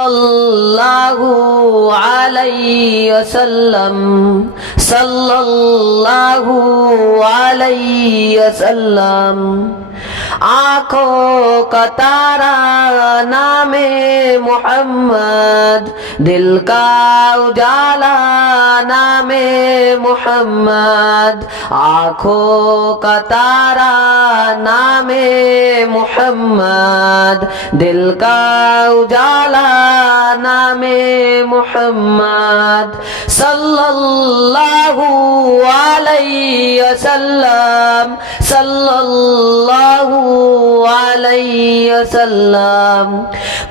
सल्लल्लाहु अलैहि वसल्लम सल्लल्लाहु अलैहि वसल्लम। आँखों का तारा नामे मोहम्मद, दिल का उजाला नामे मोहम्मद। आँखों का तारा नामे मोहम्मद, दिल का उजाला नामे मोहम्मद। सल्लल्लाहु अलैहि वसल्लम सल्लल्लाहु अलैहि वसल्लम।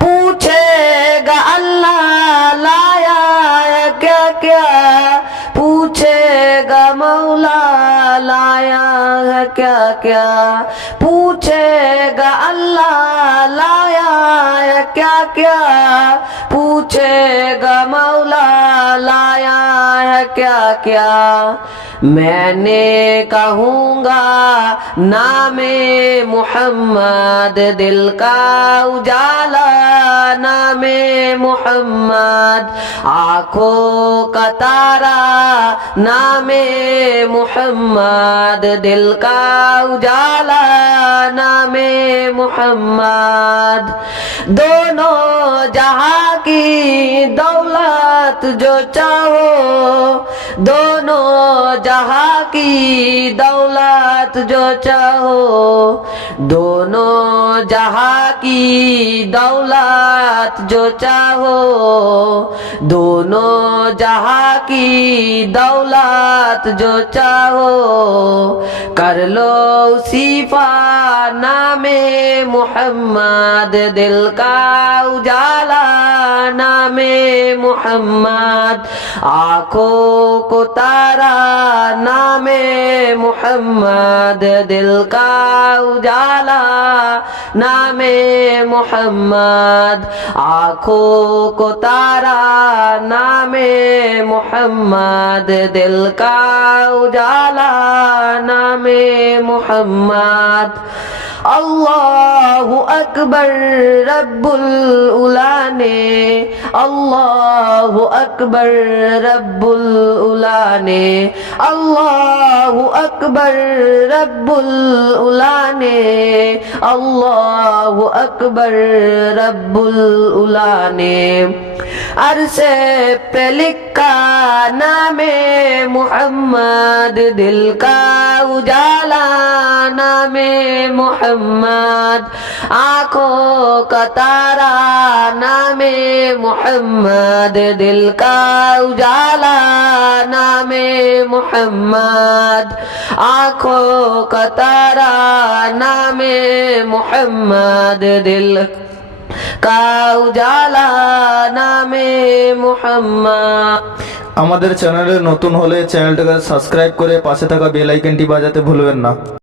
पूछेगा अल्लाह लाया है क्या क्या, पूछेगा मौला लाया है क्या क्या। पूछेगा अल्लाह लाया है क्या क्या, पूछेगा मौला लाया है क्या क्या। मैंने कहूँगा नामे मोहम्मद, दिल का उजाला नामे मोहम्मद। आँखों का तारा नामे मोहम्मद, दिल का उजाला नामे मोहम्मद। दोनों जहाँ की दौलत जो चाहो, दोनों जहाँ की दौलत जो चाहो, दोनों जहाँ की दौलत जो चाहो, दोनों जहाँ की दौलत जो चाहो। कर लो सिफा नामे मोहम्मद, दिल का उजाला नामे मोहम्मद। आँखों को तारा नामे मोहम्मद, दिल का उजाला नामे मोहम्मद। आँखों को तारा नामे मोहम्मद, दिल का उजाला नामे मोहम्मद। अल्लाहु अकबर रब्बुल उला ने, अल्लाहु अकबर रब्बुल उला ने, अल्लाहु अकबर रब्बुल उला ने, अल्लाहु अकबर रब्बुल उला ने। अरसे पे लिखा नामे मोहम्मद, दिल का उजाला नामे मोहम्मद। आँखों का तारा नामे मोहम्मद, दिल का उजाला नामे मोहम्मद। आँखों का तारा नामे मोहम्मद, दिल का उजाला नामे मोहम्मद। আমাদের চ্যানেলে নতুন হলে চ্যানেলটাকে সাবস্ক্রাইব করে পাশে থাকা বেল আইকনটি বাজাতে ভুলবেন না।